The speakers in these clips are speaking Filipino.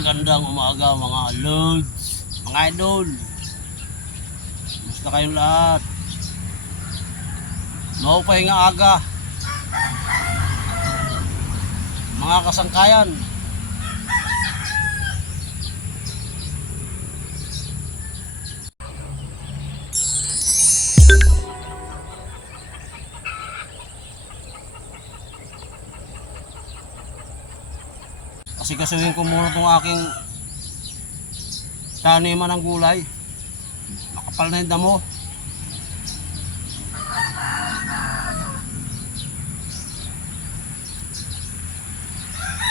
Magandang umaga mga lods, mga idol. Gusto kayong lahat? Maupay nga aga. Mga kasangkayan. Kasi kasuhin ko muna itong aking taniman ng gulay. Makapal na yung damo.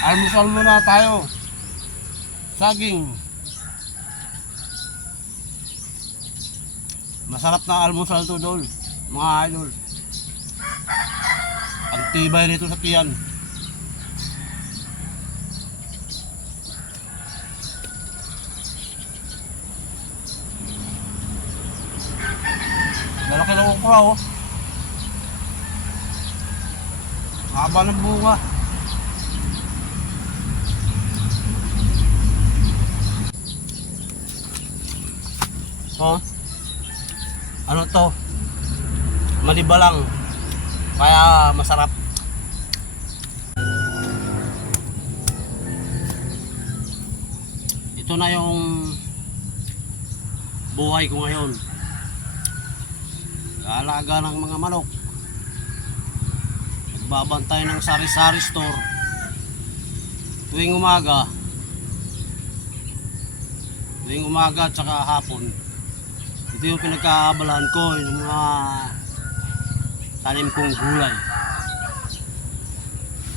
Almusal muna tayo. Saging. Masarap na almusal to dol, mga idol. Ang tibay nito sa tiyan. Malaki ng okra oh. Haba ng bunga. Oh. Ano to? Maliba. Kaya masarap. Ito na yung buhay ko ngayon. Kaalaga ng mga manok. Nagbabantay ng sari-sari store. Tuwing umaga. Tuwing umaga at saka hapon. Ito yung pinagkaabalahan ko, yung mga tanim kong gulay.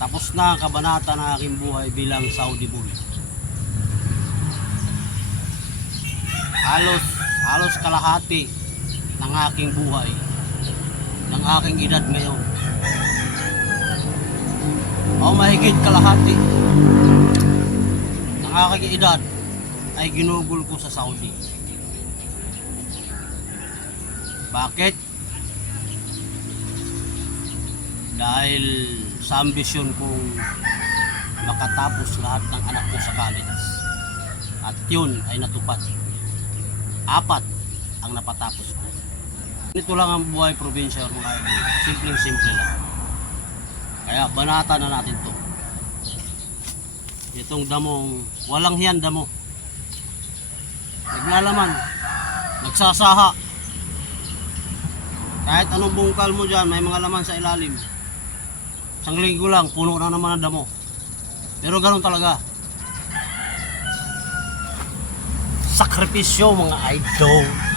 Tapos na ang kabanata ng aking buhay bilang Saudi boy. Halos, halos kalahati ng aking buhay, ng aking edad ngayon. O mahigit kalahati ng aking edad ay ginugol ko sa Saudi. Bakit? Dahil sa ambisyon kong makatapos lahat ng anak ko sa college. At yun ay natupad. Apat ang napatapos ko. Ito lang ang buhay probinsya mga idol. Simpleng simple lang. Kaya banata na natin to. Itong damong, walang hiyan damo. Naglalaman, nagsasaha. Kahit anong bungkal mo dyan, may mga laman sa ilalim. Isang linggo lang, puno na naman ang damo. Pero ganun talaga. Sakripisyo mga idol.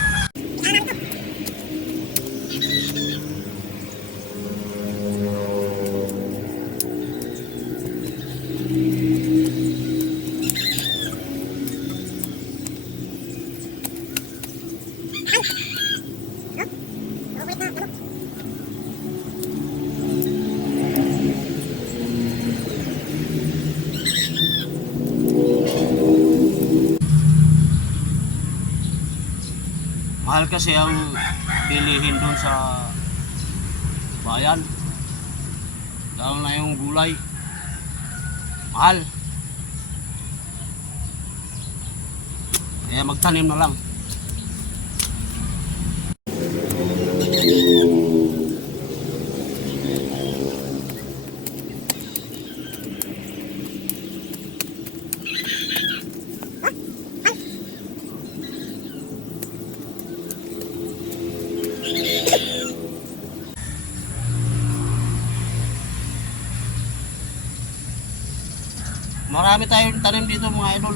Mahal kasi ang bilihin doon sa bayan. Lalo na yung gulay. Mahal. Kaya magtanim na lang. Marami tayong tanim dito mga idol.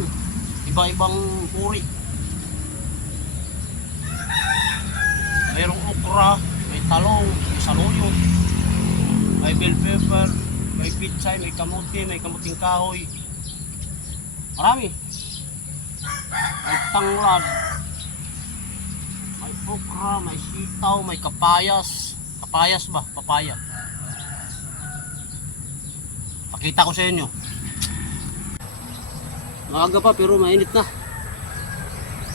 Iba-ibang uri. Mayroong okra, may talong, may saluyot, may bell pepper, may pitsay, may kamuti, may kamuting kahoy. Marami. May tanglad. May okra, may sitaw, may kapayas. Kapayas ba? Papaya. Pakita ko sa inyo. Maaga pa pero mainit na.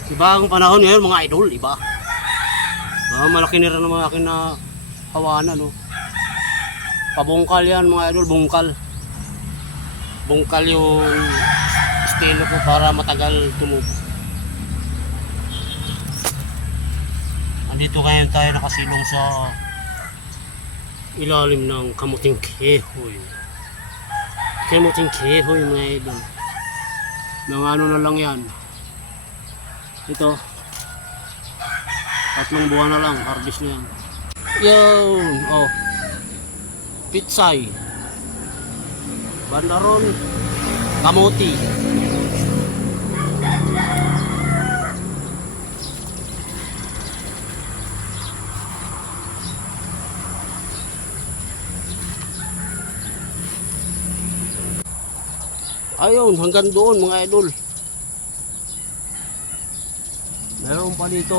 Iba ang panahon ngayon mga idol, iba. Ah, malaki na rin naman akin na hawanan, no. Pabungkal yan mga idol, bungkal. Bungkal yung estilo ko para matagal tumubo. Andito ngayon tayo nakasilong sa ilalim ng kamuting kehoy. Kamuting kehoy mga idol. Mga ano na lang yan. Ito. Tatlong buwan na lang, harvest na yan. Yun, oh. Pitsay. Bandaron. Kamuti. Ayun, hanggang doon mga idol. Meron pa dito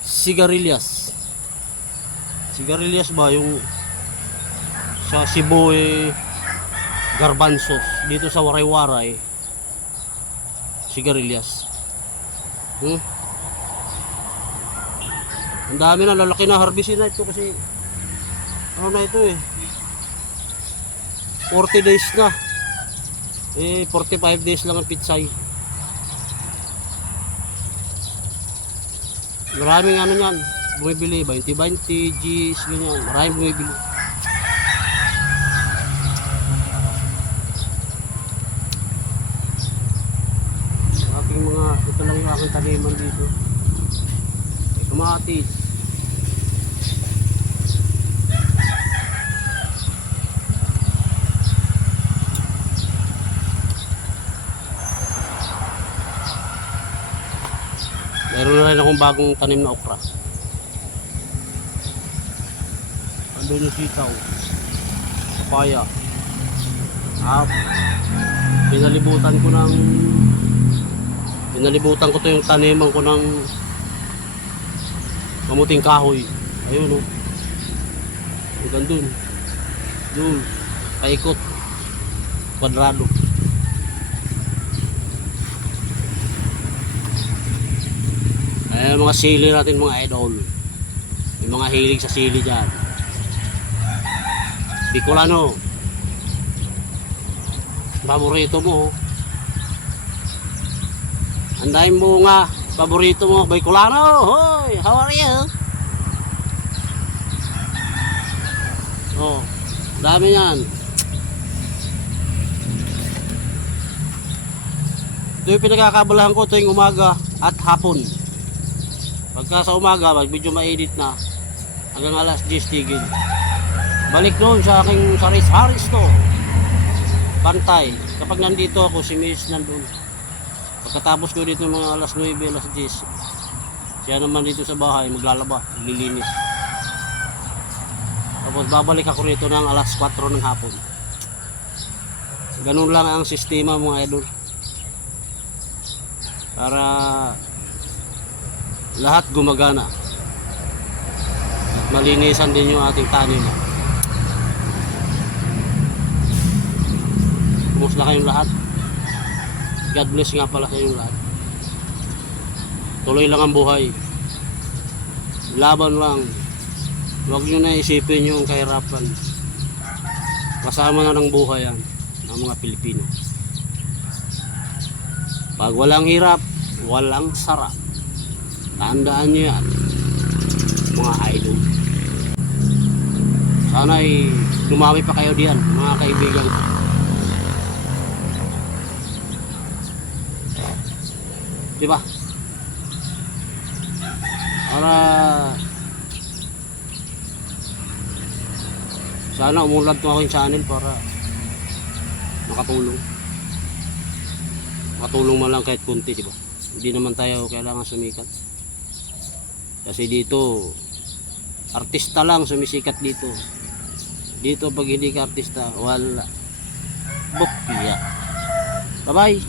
sigarilyas. Sigarilyas ba yung sa Cebu eh, garbanzos dito sa Waray-Waray sigarilyas. Hmm? Ang dami na lalaki na harvestin na ito kasi ano na ito eh 40 days na. Eh 45 days lang ang pitsay. Maraming ano yan bumibili 20-20 G's ganyan. Maraming bumibili. Aking mga ito lang yung aking taniman dito. Kamatis Meron na rin akong bagong tanim na okra. Andun yung sitaw. Papaya. Ah, pinalibutan ko ng pinalibutan ko to yung taniman ko ng kamuting kahoy. Ayun oh. Hanggang dun. Dun. Paikot. Kwadrado. Eh, mga sili natin mga idol. Yung mga hilig sa sili dyan. Bicolano. Paborito mo. oh. Ang daming bunga. Paborito mo. Bicolano. Hoy, how are you? Oh, dami yan. Ito yung pinagkakabalahan ko tuwing umaga at hapon. Pagka sa umaga, pag medyo mainit na, hanggang alas 10 tigil. Balik noon sa aking saris-haris to. Pantay. Kapag nandito ako, si Miss nandun. Pagkatapos ko dito mga alas 9, alas 10, siya naman dito sa bahay, maglalaba, lilinis. Tapos babalik ako rito ng alas 4 ng hapon. Ganun lang ang sistema mga idol. Para lahat gumagana. At malinisan din yung ating tanim. Kumusta kayong lahat? God bless nga pala sa inyong lahat. Tuloy lang ang buhay. Laban lang. Huwag nyo na isipin yung kahirapan. Kasama na ng buhay yan ng mga Pilipino. Pag walang hirap, walang sarap. Tandaan nyo yan, mga idol. Sana ay dumami pa kayo diyan, mga kaibigan ko. Di ba? Para sana umulad mo ako yung channel para makatulong. Makatulong man lang kahit kunti, di ba? Hindi naman tayo kailangan sumikat. Kasi dito, artista lang sumisikat dito. Dito pag hindi ka artista, wala. Bukya. Bye-bye.